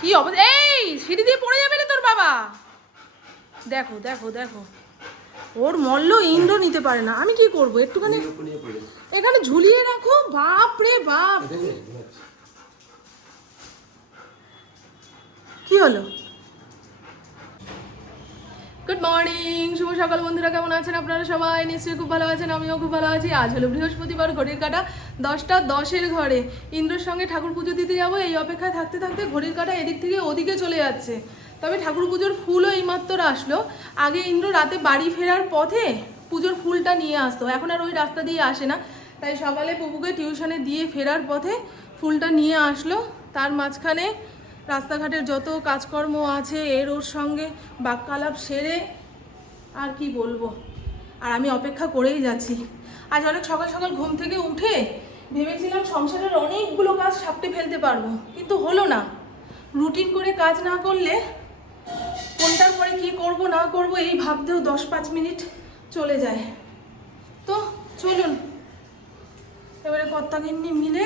কি অবস্থা? এই সিঁড়ি দিয়ে পড়ে যাবে রে তোর বাবা। দেখো দেখো দেখো। ওর মল্ল ইন্দ্র নিতে পারে না। আমি কি করব? একটুখানি এখানে ঝুলিয়ে রাখো। বাপ রে বাপ। কি হলো? গুড মর্নিং শুভ সকাল বন্ধুরা, কেমন আছেন আপনারা সবাই? নিশ্চয়ই খুব ভালো আছেন, আমিও খুব ভালো আছি। আজ হলো বৃহস্পতিবার, ঘড়ির কাটা দশটা দশের ঘরে। ইন্দ্রর সঙ্গে ঠাকুর পুজো দিতে যাব, এই অপেক্ষায় থাকতে থাকতে ঘড়ির কাটা এদিক থেকে ওদিকে চলে যাচ্ছে। তবে ঠাকুর পুজোর ফুলও এইমাত্র আসলো। আগে ইন্দ্র রাতে বাড়ি ফেরার পথে পুজোর ফুলটা নিয়ে আসতো, এখন আর ওই রাস্তা দিয়ে আসে না। তাই সকালে পপুকে টিউশনে দিয়ে ফেরার পথে ফুলটা নিয়ে আসলো। তার মাঝখানে রাস্তাঘাটের যত কাজকর্ম আছে এর ওর সঙ্গে বাক্যালাপ সেরে আর কি বলব? আর আমি অপেক্ষা করেই যাচ্ছি। আজ অনেক সকাল সকাল ঘুম থেকে উঠে ভেবেছিলাম সংসারের অনেকগুলো কাজ সাপটে ফেলতে পারব, কিন্তু হলো না। রুটিন করে কাজ না করলে কোনটার পরে কি করব, না করব, এই ভাবতেও দশ পাঁচ মিনিট চলে যায়। তো চলুন, এবারে কর্তাগিন্নি মিলে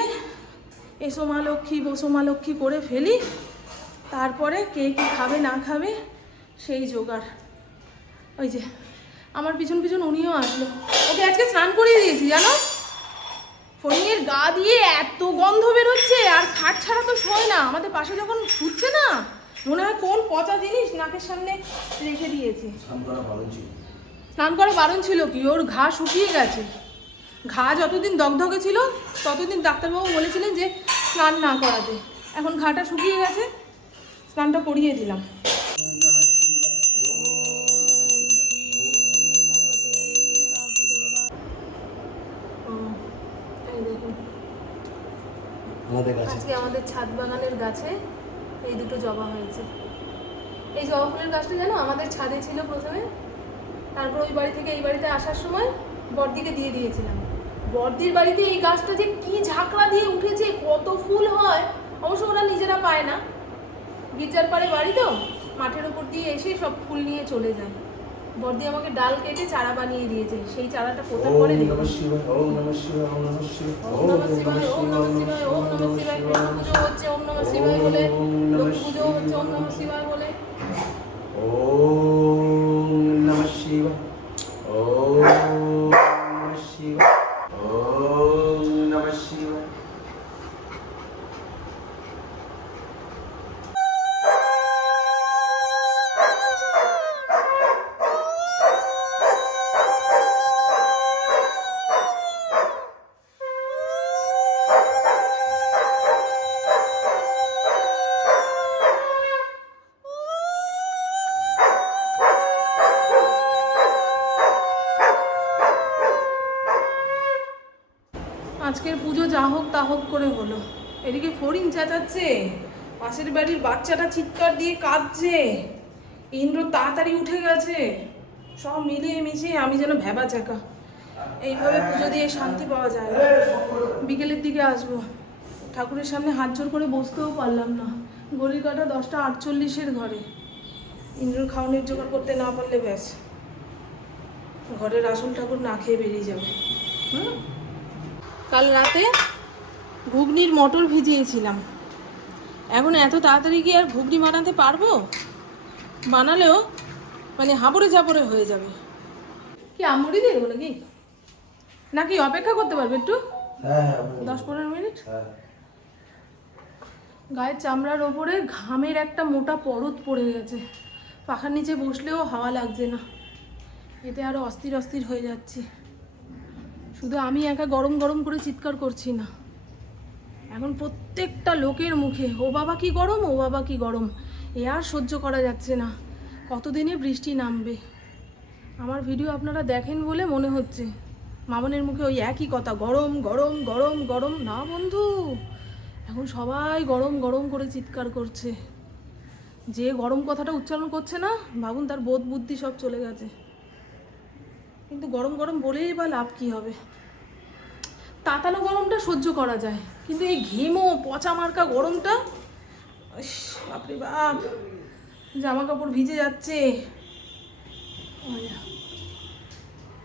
এসো মা লক্ষ্মী, বসো মা লক্ষ্মী করে ফেলি। তারপরে কে কি খাবে না খাবে সেই জোগাড়। ওই যে আমার পিছন পিছন উনিও আসলো। ওকে আজকে স্নান করিয়ে দিয়েছি জানো? ফড়িংয়ের গা দিয়ে এত গন্ধ বেরোচ্ছে আর খাট ছাড়া তো শোয় না। আমাদের পাশে যখন শুচ্ছে না মনে হয় কোন পচা জিনিস নাকের সামনে রেখে দিয়েছে। স্নান করা বারণ ছিল। কি? ওর ঘা শুকিয়ে গেছে। ঘা যতদিন দগধগে ছিল ততদিন ডাক্তারবাবু বলেছিলেন যে স্নান না করাতে। এখন ঘাটা শুকিয়ে গেছে স্নানটা করিয়ে দিলাম। আজকে আমাদের ছাদ বাগানের গাছে এই দুটো জবা হয়েছে। এই জবা ফুলের গাছটা জানো আমাদের ছাদে ছিল প্রথমে। তারপর ওই বাড়ি থেকে এই বাড়িতে আসার সময় বর্দিকে দিয়ে দিয়েছিলাম। বর্দির বাড়িতে এই গাছটা যে কি ঝাঁকড়া দিয়ে উঠেছে কত ফুল হয় অবশ্য ওরা নিজেরা পায় না। গির্জার পাড়ে বাড়ি তো? মাঠের উপর দিয়ে এসে সব ফুল নিয়ে চলে যায়। বর্দি আমাকে ডাল কেটে চারা বানিয়ে দিয়েছে। সেই চারাটা পোতার ওম পরে শিবায় ওম নমঃ শিবায় ওম নমঃ শিবায় ওম নমঃ শিবায় ওম নমঃ শিবায় ওম নমঃ শিবায় পুজো হচ্ছে ওম নমঃ শিবায় বলে পুজো হচ্ছে ওম নমঃ শিবায় আজকের পুজো যা হোক তা হোক করে হলো। এদিকে ফড়িং চেঁচাচ্ছে, পাশের বাড়ির বাচ্চাটা চিৎকার দিয়ে কাঁদছে। ইন্দ্র তাড়াতাড়ি উঠে গেছে। সব মিলিয়ে মিশিয়ে আমি যেন ভেবা চাকা। এইভাবে পুজো দিয়ে শান্তি পাওয়া যায় না। বিকেলের দিকে আসব। ঠাকুরের সামনে হাত জোর করে বসতেও পারলাম না। গড়ির কাটা দশটা আটচল্লিশের ঘরে। ইন্দ্রর খাওয়ানোর জোগাড় করতে না পারলে ব্যাস। ঘরের আসল ঠাকুর না খেয়ে বেরিয়ে যাবে। হুম? কাল রাতে ঘুগনির মটর ভিজিয়েছিলাম। এখন এত তাড়াতাড়ি কি আর ঘুগনি বানাতে পারব? বানালেও মানে হাবড়ে ঝাবড়ে হয়ে যাবে। কি আমুড়ি দিয়ে দেবো নাকি? নাকি অপেক্ষা করতে পারবে একটু? হ্যাঁ হ্যাঁ দশ পনেরো মিনিট? হ্যাঁ। গায়ের চামড়ার ওপরে ঘামের একটা মোটা পরত পড়ে গেছে। পাখার নিচে বসলেও হাওয়া লাগছে না। এতে আরও অস্থির অস্থির হয়ে যাচ্ছি। শুধু আমি একা গরম গরম করে চিৎকার করছি না। এখন প্রত্যেকটা লোকের মুখে, ও বাবা কি গরম, ও বাবা কি গরম। এ আর সহ্য করা যাচ্ছে না। কতদিনে বৃষ্টি নামবে? আমার ভিডিও আপনারা দেখেন বলে মনে হচ্ছে। মামনের মুখে ওই একই কথা, গরম গরম গরম গরম। না বন্ধু, এখন সবাই গরম গরম করে চিৎকার করছে। যে গরম কথাটা উচ্চারণ করছে না, ভাবুন তার বোধ বুদ্ধি সব চলে গেছে। কিন্তু গরম গরম বলেই বা লাভ কি হবে? তাতানো গরমটা সহ্য করা যায়, কিন্তু এই ঘেমো, পচা মার্কা গরমটা বাপরে বাপ জামা কাপড় ভিজে যাচ্ছে।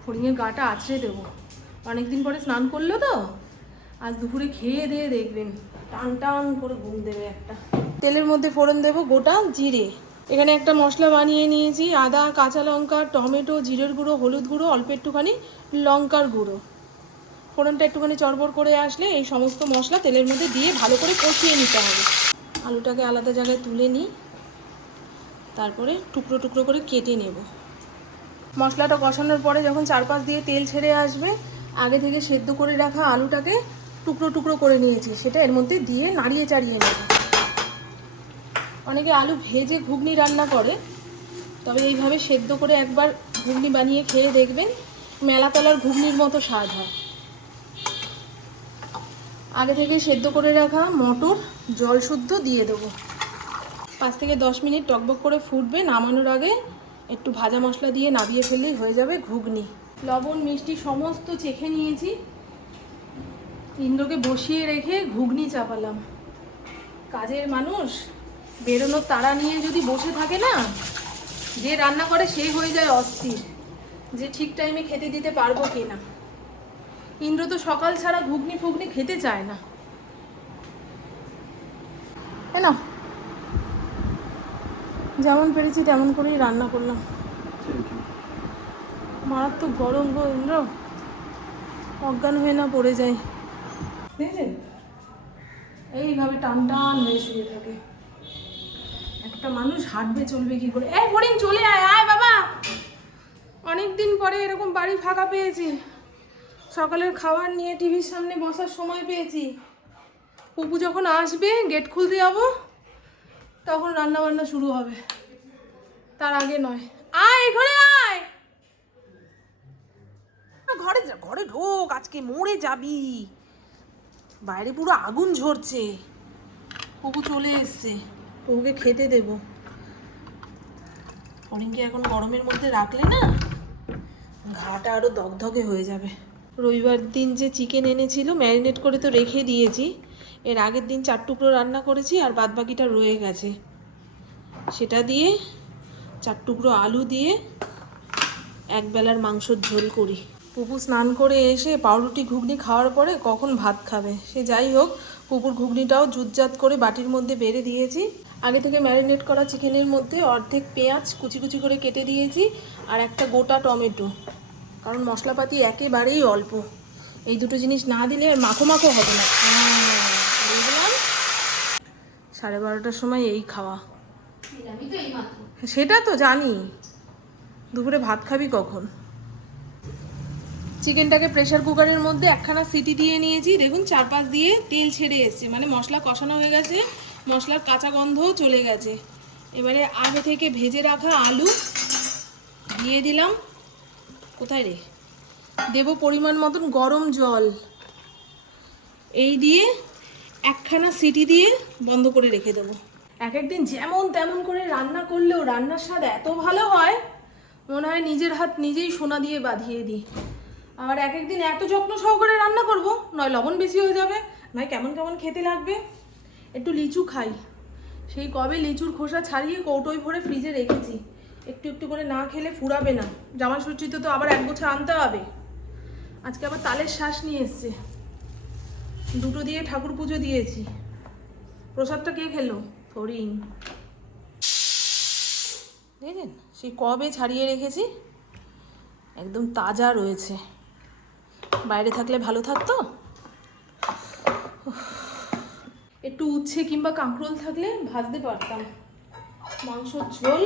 ফড়িংয়ের গাটা আছড়ে দেবো। অনেকদিন পরে স্নান করল তো? আজ দুপুরে খেয়ে দিয়ে দেখবেন, টান টান করে ঘুম দেবে একটা। তেলের মধ্যে ফোড়ন দেব গোটা জিরে। এখানে একটা মশলা বানিয়ে নিয়েছি, আদা, কাঁচা লঙ্কা, টমেটো, জিরের গুঁড়ো, হলুদ গুঁড়ো, অল্প একটুখানি লঙ্কার গুঁড়ো। ফোড়নটা একটুখানি চড়বড় করে আসলে এই সমস্ত মশলা তেলের মধ্যে দিয়ে ভালো করে কষিয়ে নিতে হবে। আলুটাকে আলাদা জায়গায় তুলে নিই, তারপরে টুকরো টুকরো করে কেটে নেব। মশলাটা কষানোর পরে যখন চারপাশ দিয়ে তেল ছেড়ে আসবে, আগে থেকে সেদ্ধ করে রাখা আলুটাকে টুকরো টুকরো করে নিয়েছি, সেটা এর মধ্যে দিয়ে নাড়িয়ে চাড়িয়ে নেব। অনেকে আলু ভেজে ঘুগনি রান্না করে। তবে এইভাবে সেদ্ধ করে একবার ঘুগনি বানিয়ে খেয়ে দেখবেন মেলাতলার ঘুগনির মতো স্বাদ হয়। আগে থেকে সেদ্ধ করে রাখা মটর জল শুদ্ধ দিয়ে দেবো। পাঁচ থেকে দশ মিনিট টকবক করে ফুটবে। নামানোর আগে একটু ভাজা মশলা দিয়ে নাবিয়ে ফেললেই হয়ে যাবে ঘুগনি। লবণ, মিষ্টি সমস্ত চেখে নিয়েছি। ইন্দ্রকে বসিয়ে রেখে ঘুগনি চাপালাম। কাজের মানুষ বেরোনোর তাড়া নিয়ে যদি বসে থাকে না যে রান্না করে সেই হয়ে যায় অস্থির। যে ঠিক টাইমে খেতে দিতে পারব কি না ইন্দ্র তো সকাল ছাড়া ঘুগনি ফুগনি খেতে চায় না। নাও। যেমন পেরেছি তেমন করেই রান্না করলাম। মারাত্মক গরম গো ইন্দ্র। অজ্ঞান হয়ে না পড়ে যায় এইভাবে টান টান হয়ে শুয়ে থাকে। একটা মানুষ হাঁটবে, চলবে কি করে? এই ফরিং চলে আয় আয় বাবা। অনেক দিন পরে এরকম বাড়ি ফাঁকা পেয়েছি। সকালের খাবার নিয়ে টিভির সামনে বসার সময় পেয়েছি। পুপু যখন আসবে গেট খুলতে যাব, তখন রান্না বান্না শুরু হবে। তার আগে নয়। আয় ঘরে আয়! ঘরে ঘরে ঢোক, আজকে মরে যাবি। বাইরে পুরো আগুন ঝরছে। পুকু চলে এসছে। পুকুকে খেতে দেব। হরিণকে এখন গরমের মধ্যে রাখলে না, ঘাটা আরও দগধগে হয়ে যাবে। রবিবার দিন যে চিকেন এনেছিল ম্যারিনেট করে তো রেখে দিয়েছি। এর আগের দিন চার টুকরো রান্না করেছি আর বাদ বাকিটা রয়ে গেছে। সেটা দিয়ে চার টুকরো আলু দিয়ে এক বেলার মাংসর ঝোল করি। পুপু স্নান করে এসে পাউরুটি ঘুগনি খাওয়ার পরে কখন ভাত খাবে? সে যাই হোক পুকুর ঘুগনিটাও জুতজাত করে বাটির মধ্যে বেড়ে দিয়েছি। আগে থেকে ম্যারিনেট করা চিকেনের মধ্যে অর্ধেক পেঁয়াজ কুচি কুচি করে কেটে দিয়েছি আর একটা গোটা টমেটো। কারণ মশলাপাতি একেবারেই অল্প। এই দুটো জিনিস না দিলে আর মাখো মাখো হবে না। সাড়ে বারোটার সময় এই খাওয়া। সেটা তো জানি। দুপুরে ভাত খাবি কখন? চিকেনটাকে প্রেসার কুকারের মধ্যে একখানা সিটি দিয়ে নিয়েছি। দেখুন, চারপাশ দিয়ে তেল ছেড়ে এসছে। মানে মশলা কষানো হয়ে গেছে। মশলার কাঁচা গন্ধও চলে গেছে। এবারে আগে থেকে ভেজে রাখা আলু দিয়ে দিলাম। কোথায় রে? দেব পরিমাণ মতন গরম জল। এই দিয়ে একখানা সিটি দিয়ে বন্ধ করে রেখে দেবো। এক একদিন যেমন তেমন করে রান্না করলেও রান্নার স্বাদ এত ভালো হয়, মনে হয় নিজের হাত নিজেই সোনা দিয়ে বাঁধিয়ে দিই। আবার এক একদিন এত যত্ন সহকারে রান্না করব, নয় লবণ বেশি হয়ে যাবে, নয় কেমন কেমন খেতে লাগবে। একটু লিচু খাই। সেই কবে লিচুর খোসা ছাড়িয়ে কৌটোয় ভরে ফ্রিজে রেখেছি। একটু একটু করে না খেলে ফুরাবে না। জামা ষষ্ঠীতে তো আবার এক গোছা আনতে হবে। আজকে আবার তালের শ্বাস নিয়ে এসছে। দুটো দিয়ে ঠাকুর পুজো দিয়েছি। প্রসাদটা কে খেলো? ফরিং দেখেছেন? সেই কবে ছাড়িয়ে রেখেছি? একদম তাজা রয়েছে। বাইরে থাকলে ভালো থাকতো? একটু উচ্ছে কিংবা কাঁকরোল থাকলে ভাজতে পারতাম। মাংসর ঝোল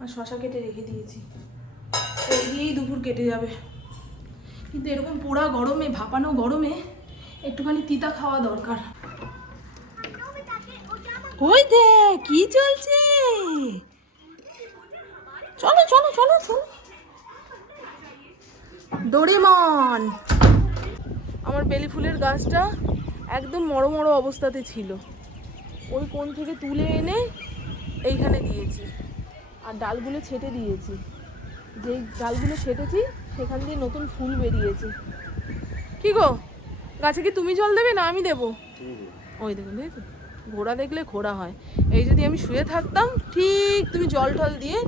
আর শশা কেটে রেখে দিয়েছি। এই দুপুর কেটে যাবে। কিন্তু এরকম পোড়া গরমে, ভাপানো গরমে একটুখানি তিতা খাওয়া দরকার। ওই দেখ, কি চলছে? চলো চলো চলো চলো। ডোরেমন। আমার বেলি ফুলের গাছটা একদম মরো মরো অবস্থাতে ছিল। ওই কোণ থেকে তুলে এনে এইখানে দিয়েছি। আর ডালগুলো ছেটে দিয়েছি। যেই ডালগুলো ছেটেছি, সেখান দিয়ে নতুন ফুল বেরিয়েছে। কি গো? গাছে কি তুমি জল দেবে না আমি দেবো? ওই দেখুন, দেখেছ? ঘোড়া দেখলে ঘোড়া হয়। এই যদি আমি শুয়ে থাকতাম, ঠিক তুমি জল টল দিয়ে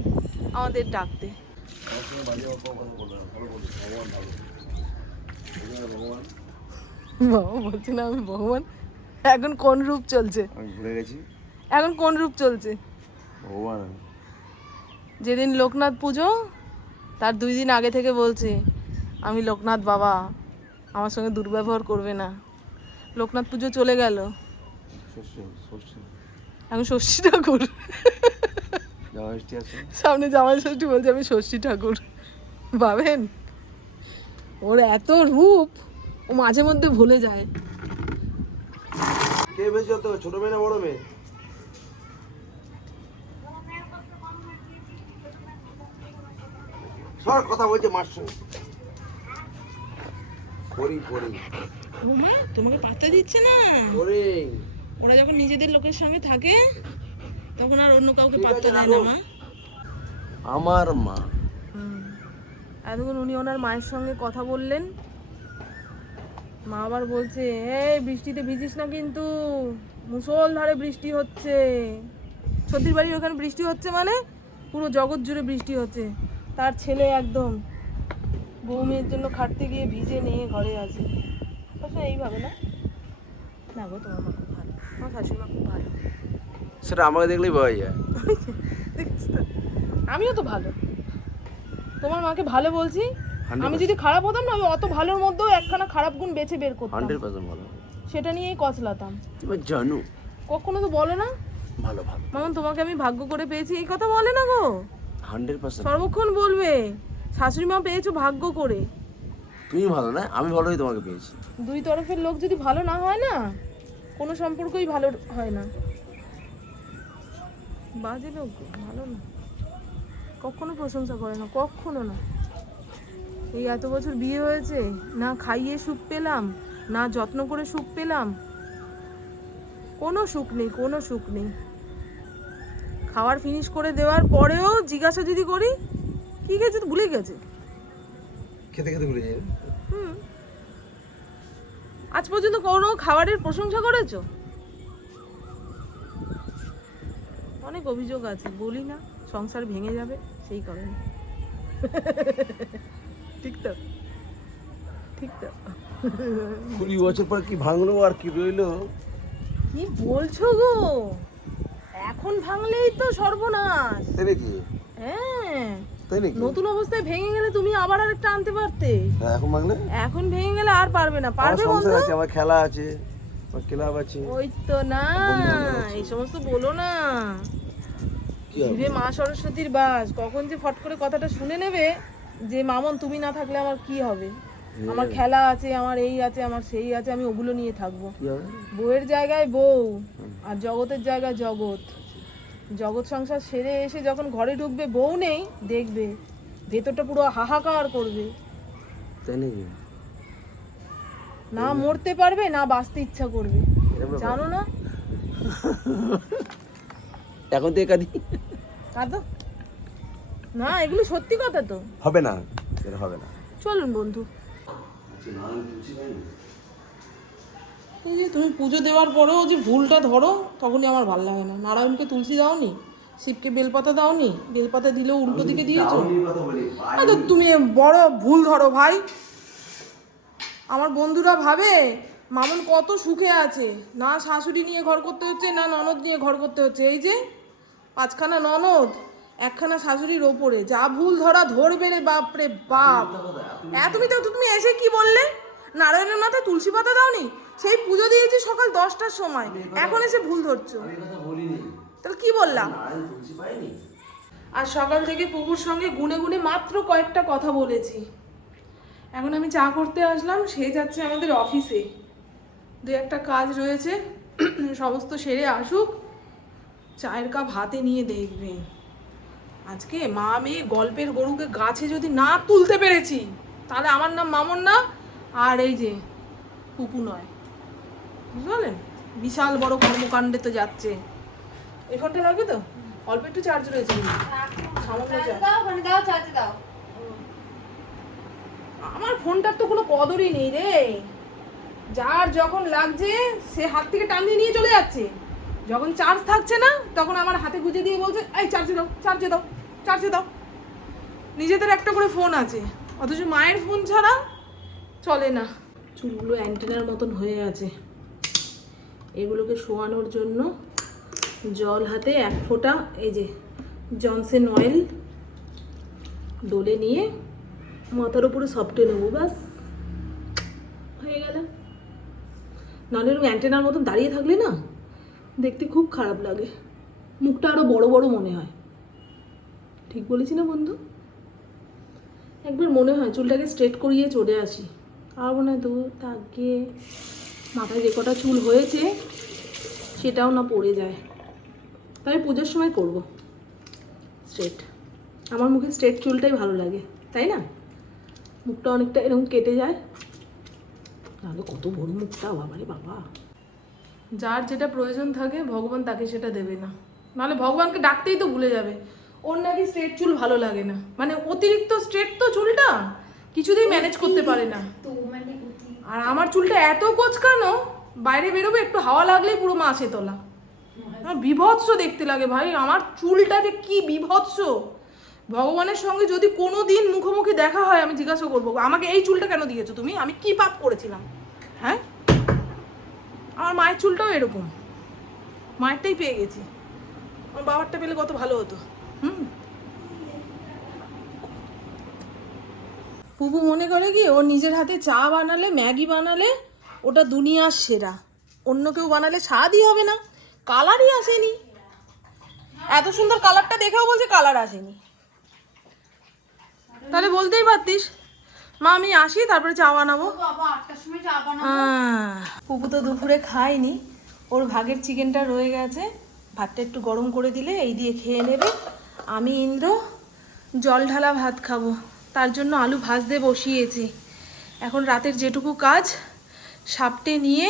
আমাদের ডাকতে। বাবা বলছি না আমি ভগবান। এখন কোন রূপ চলছে? আমি ভুলে গেছি। এখন কোন রূপ চলছে? ভগবান। যেদিন লোকনাথ পুজো তার দুই দিন আগে থেকে বলছে আমি লোকনাথ বাবা আমার সঙ্গে দুর্ব্যবহার করবে না। লোকনাথ পুজো চলে গেল। এখন ষষ্ঠী ঠাকুর। সামনে জামাই ষষ্ঠী বলছে আমি ষষ্ঠী ঠাকুর। ভাবেন? ওর এত রূপ! ও মাঝে মধ্যে ভুলে যায়। কে বেশি হতো ছোট মেয়ে না বড় মেয়ে? সর কথা বলছে মার সঙ্গে। করি করি মা তোমাকে পাত্তা দিচ্ছে না? করি ওরা যখন নিজেদের লোকের সঙ্গে থাকে তখন আর অন্য কাউকে পাত্তা দেয় না মা। আমার মা। এতক্ষণ উনি ওনার মায়ের সঙ্গে কথা বললেন। মা আবার বলছে এই বৃষ্টিতে ভিজিস না কিন্তু। মুসলধারে বৃষ্টি হচ্ছে। সত্যির বাড়ির ওখানে বৃষ্টি হচ্ছে মানে? পুরো জগৎ জুড়ে বৃষ্টি হচ্ছে। তার ছেলে একদম বউ মেয়ের জন্য খাটতে গিয়ে ভিজে নিয়ে ঘরে আছে। সবসময় এইভাবে না? না গো তোমার মা খুব ভালো। আমার শাশুড়ি মা খুব ভালো। সেটা আমাকে দেখলেই পাওয়া যায়। আমিও তো ভালো। তোমার মাকে ভালো বলছি 100% আমি যদি খারাপ হতাম না আমি অত ভালোর মধ্যেও একখানা খারাপ গুণ বেছে বের করতাম। হান্ড্রেড পার্সেন্ট ভালো। সেটা নিয়েই কচলাতাম। তুমি জানো। কখনো তো বলে না? ভালো ভালো। মামন তোমাকে আমি ভাগ্য করে পেয়েছি এই কথা বলে না গো? হান্ড্রেড পার্সেন্ট সর্বক্ষণ বলবে শাশুড়ি মা পেয়েছ ভাগ্য করে। তুমি ভালো না আমি ভালোই তোমাকে পেয়েছি। দুই তরফের লোক যদি ভালো না হয় না কোনো সম্পর্কই ভালো হয় না। বাজে লোক ভালো না। কখনো প্রশংসা করে না কখনো না। এই এত বছর বিয়ে হয়েছে না খাইয়ে সুখ পেলাম না যত্ন করে সুখ পেলাম। কোনো সুখ নেই কোনো সুখ নেই। খাওয়ার ফিনিশ করে দেওয়ার পরেও জিজ্ঞাসা যদি করি কি গেছে তো ভুলে গেছে। খেতে খেতে ভুলে যাই হুম। আজ পর্যন্ত কোনো খাবারের প্রশংসা করেছ? অনেক অভিযোগ আছে বলি না সংসার ভেঙে যাবে সেই কারণে। ঠিক তো? ঠিক তো? কুড়ি বছর পর কি ভাঙলো আর কি রইল? কি বলছো গো? এখন ভাঙলেই তো সর্বনাশ। তাই নাকি? হ্যাঁ। তাই নাকি? নতুন অবস্থায় ভেঙে গেলে তুমি আবার আরেকটা আনতে পারতে। হ্যাঁ, এখন ভাঙলে? এখন ভেঙে গেলে আর পারবে না। পারবে বন্ধু? আছে আমার খেলা আছে আমার ক্লাব আছে। ওই তো না এই সমস্ত বলো না। কি হবে? মা সরস্বতীর বাস। কখন যে ফট করে কথাটা শুনে নেবে যে মামন তুমি না থাকলে আমার কি হবে? আমার খেলা আছে আমার এই আছে আমার সেই আছে আমি ওগুলো নিয়ে থাকব। বউয়ের জায়গায় বউ আর জগতের জায়গায় জগৎ। জগৎ সংসার সেরে এসে যখন ঘরে ঢুকবে বউ নেই দেখবে। ভেতরটা পুরো হাহাকার করবে। না মরতে পারবে না বাঁচতে ইচ্ছা করবে। জানো না? এখন থেকে কাঁদি। কাঁদো? না এগুলো সত্যি কথা তো। হবে না এটা হবে না। চলুন বন্ধু। এই যে তুমি পুজো দেওয়ার পরেও যে ভুলটা ধরো তখনই আমার ভালো লাগে না। নারায়ণকে তুলসী দাওনি? শিবকে বেলপাতা দাওনি? বেলপাতা দিলেও উল্টো দিকে দিয়েছ? আরে তো তুমি বড় ভুল ধরো ভাই। আমার বন্ধুরা ভাবে মামুন কত সুখে আছে। না শাশুড়ি নিয়ে ঘর করতে হচ্ছে না ননদ নিয়ে ঘর করতে হচ্ছে। এই যে পাঁচখানা ননদ। একখানা শাশুড়ির ওপরে যা ভুল ধরা ধরবে রে বাপ। রে বাপ হ্যাঁ তুমি তো তুমি এসে কি বললে? নারায়ণের মাথায় তুলসী পাতা দাওনি? সেই পুজো দিয়েছি সকাল দশটার সময়। এখন এসে ভুল ধরছো। তাহলে কি বললাম আর সকাল থেকে পুকুর সঙ্গে গুনে গুনে মাত্র কয়েকটা কথা বলেছি। এখন আমি চা করতে আসলাম সে যাচ্ছে আমাদের অফিসে। দু একটা কাজ রয়েছে সমস্ত সেরে আসুক চায়ের কাপ হাতে নিয়ে দেখবে। আজকে মা মেয়ে গল্পের গরুকে গাছে যদি না তুলতে পেরেছি তাহলে আমার নাম মামন না আর এই যে পুপু নয়। বুঝতে পারলেন? বিশাল বড় কর্মকাণ্ডে তো যাচ্ছে। এই ফোনটা লাগবে তো? অল্প একটু চার্জ রয়েছে। দাও মানে দাও চার্জে দাও। আমার ফোনটার তো কোনো কদরই নেই রে। যার যখন লাগছে সে হাত থেকে টান দিয়ে নিয়ে চলে যাচ্ছে। যখন চার্জ থাকছে না তখন আমার হাতে গুজে দিয়ে বলছে এই চার্জে দাও চার্জে দাও। চার্জে দাও। নিজেদের একটা করে ফোন আছে। অথচ মায়ের ফোন ছাড়া চলে না। চুলগুলো অ্যান্টেনার মতন হয়ে আছে। এগুলোকে শোয়ানোর জন্য জল হাতে এক ফোঁটা এই যে জনসেন অয়েল ডলে নিয়ে মাথার উপরে সফটে নেব, ব্যাস। হয়ে গেল। নাহলে এরকম অ্যান্টেনার মতন দাঁড়িয়ে থাকলে না দেখতে খুব খারাপ লাগে। মুখটা আরও বড় বড় মনে হয়। ঠিক বলেছি না বন্ধু? একবার মনে হয় চুলটাকে স্ট্রেট করিয়ে চলে আসি। আর মনে হয় দূর তাকে মাথায় যে কটা চুল হয়েছে, সেটাও না পড়ে যায়। তাই পুজোর সময় করব। স্ট্রেট আমার মুখে স্ট্রেট চুলটাই ভালো লাগে, তাই না? মুখটা অনেকটা এরকম কেটে যায়। তাহলে কত বড় মুখটা বাবারে বাবা। যার যেটা প্রয়োজন থাকে, ভগবান তাকে সেটা দেবে না। নাহলে ভগবানকে ডাকতেই তো ভুলে যাবে। ওর নাকি স্ট্রেট চুল ভালো লাগে না। মানে অতিরিক্ত স্ট্রেট তো চুলটা কিছুতেই ম্যানেজ করতে পারে না। মানে আর আমার চুলটা এত কোচকানো বাইরে বেরোবে একটু হাওয়া লাগলেই পুরো মাছে তোলা। আমার বিভৎস দেখতে লাগে ভাই আমার চুলটা যে কি বিভৎস। ভগবানের সঙ্গে যদি কোনো দিন মুখোমুখি দেখা হয় আমি জিজ্ঞাসা করব আমাকে এই চুলটা কেন দিয়েছ তুমি? আমি কি পাপ করেছিলাম? হ্যাঁ? আমার মায়ের চুলটাও এরকম। মায়েরটাই পেয়ে গেছি। আমার বাবারটা পেলে কত ভালো হতো। পুপু মনে করে কি ওর নিজের হাতে চা বানালে ম্যাগি বানালে ওটা দুনিয়ার সেরা। অন্য কেউ বানালে স্বাদই হবে না কালারই আসেনি। এত সুন্দর কালারটা দেখেও বলছে কালার আসেনি। তাহলে বলতেই পারতিস। মা আমি আসি তারপরে চা বানাবো। পুপু তো দুপুরে খায়নি। ওর ভাগের চিকেনটা রয়ে গেছে। ভাতটা একটু গরম করে দিলে এই দিয়ে খেয়ে নেবে। আমি ইন্দ্র, জল ঢালা ভাত খাব। তার জন্য আলু ভাজতে বসিয়েছি। এখন রাতের যেটুকু কাজ, সাপটে নিয়ে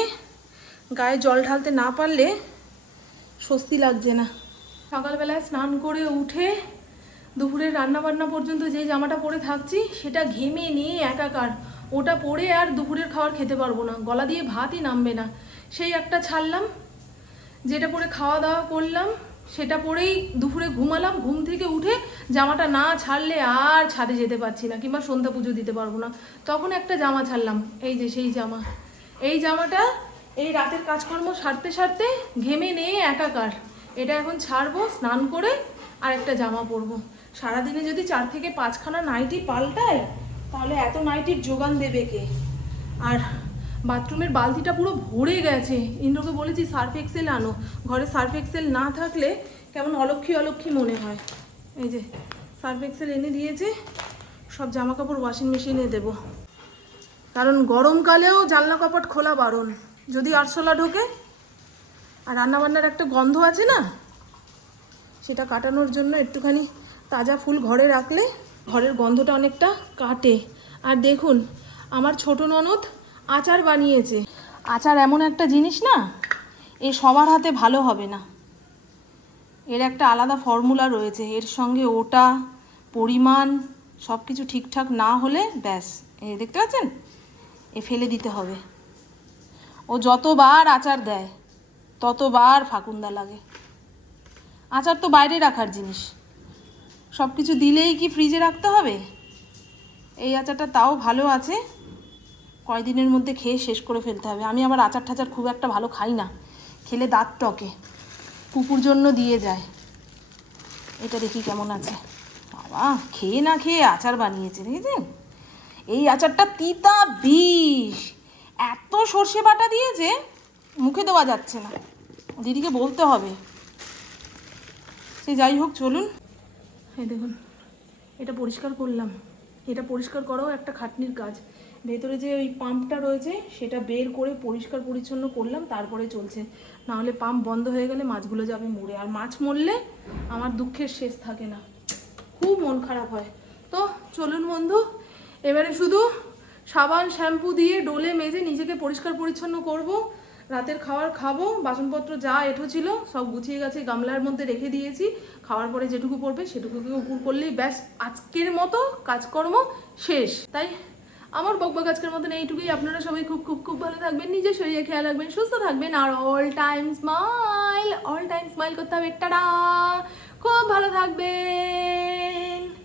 গায়ে জল ঢালতে না পারলে স্বস্তি লাগছে না। সকালবেলায় স্নান করে উঠে দুপুরের রান্না বান্না পর্যন্ত যে জামাটা পরে থাকছি, সেটা ঘেমে নিয়ে একাকার। ওটা পরে আর দুপুরের খাবার খেতে পারব না। গলা দিয়ে ভাতই নামবে না। সেই একটা ছাড়লাম, যেটা পরে খাওয়া দাওয়া করলাম সেটা পরেই দুপুরে ঘুমালাম, ঘুম থেকে উঠে জামাটা না ছাড়লে আর ছাদে যেতে পারছি না কিংবা সন্ধ্যা পুজো দিতে পারব না। তখন একটা জামা ছাড়লাম, এই যে সেই জামা। এই জামাটা এই রাতের কাজকর্ম সারতে সারতে ঘেমে নিয়ে একাকার। এটা এখন ছাড়বো, স্নান করে আর একটা জামা পরবো। সারাদিনে যদি চার থেকে পাঁচখানা নাইটি পাল্টায়, তাহলে এত নাইটির যোগান দেবে কে? আর বাথরুমের বালতিটা পুরো ভরে গেছে। ইন্দ্রকে বলেছি, সার্ফ এক্সেল আনো। ঘরে সার্ফ এক্সেল না থাকলে কেমন অলক্ষী অলক্ষী মনে হয়। এই যে, সার্ফ এক্সেল এনে দিয়েছে, সব জামা কাপড় ওয়াশিং মেশিনে দেবো। কারণ গরমকালেও জানলা কপাট খোলা বারণ। যদি আরশোলা ঢোকে, আর রান্নাবান্নার একটা গন্ধ আছে না, সেটা কাটানোর জন্য একটুখানি তাজা ফুল ঘরে রাখলে ঘরের গন্ধটা অনেকটা কাটে। আর দেখুন, আমার ছোট ননদ আচার বানিয়েছে। আচার এমন একটা জিনিস না, এ সবার হাতে ভালো হবে না। এর একটা আলাদা ফর্মুলা রয়েছে, এর সঙ্গে ওটা, পরিমাণ সব কিছু ঠিকঠাক না হলে ব্যাস। এ দেখতে পাচ্ছেন? এ ফেলে দিতে হবে। ও যতবার আচার দেয়, ততবার ফাকুন্দা লাগে। আচার তো বাইরে রাখার জিনিস। সব কিছু দিলেই কি ফ্রিজে রাখতে হবে? এই আচারটা তাও ভালো আছে। কয়দিনের মধ্যে খেয়ে শেষ করে ফেলতে হবে। আমি আবার আচার ঠাচার খুব একটা ভালো খাই না। খেলে দাঁত টকে। কুকুর জন্য দিয়ে যায়। এটা দেখি কেমন আছে। বাবা, খেয়ে না খেয়ে আচার বানিয়েছে, দেখেছেন? এই আচারটা তিতা বিষ। এত সর্ষে বাটা দিয়েছে মুখে দেওয়া যাচ্ছে না। দিদিকে বলতে হবে। সে যাই হোক, চলুন। এই দেখুন, এটা পরিষ্কার করলাম। এটা পরিষ্কার করাও একটা খাটনির কাজ। ভেতরে যে ওই পাম্পটা রয়েছে, সেটা বের করে পরিষ্কার পরিচ্ছন্ন করলাম, তারপরে চলছে। নাহলে পাম্প বন্ধ হয়ে গেলে মাছগুলো যাবে মরে। আর মাছ মরলে আমার দুঃখের শেষ থাকে না। খুব মন খারাপ হয়। তো চলুন বন্ধু, এবারে শুধু সাবান, শ্যাম্পু দিয়ে ডোলে মেজে নিজেকে পরিষ্কার পরিচ্ছন্ন করব। রাতের খাবার খাব, বাসনপত্র যা এঁঠো ছিল সব গুছিয়ে গেছে গামলার মধ্যে রেখে দিয়েছি। খাওয়ার পরে যেটুকু পড়বে, সেটুকুকে উপর করলেই ব্যাস, আজকের মতো কাজকর্ম শেষ। তাই আমার বকবক আজকের মতন এইটুকুই। আপনারা সবাই খুব খুব খুব ভালো থাকবেন, নিজের শরীরে খেয়াল রাখবেন, সুস্থ থাকবেন, আর all time smile all time smile করতে হবে। টাটা! খুব ভালো থাকবেন!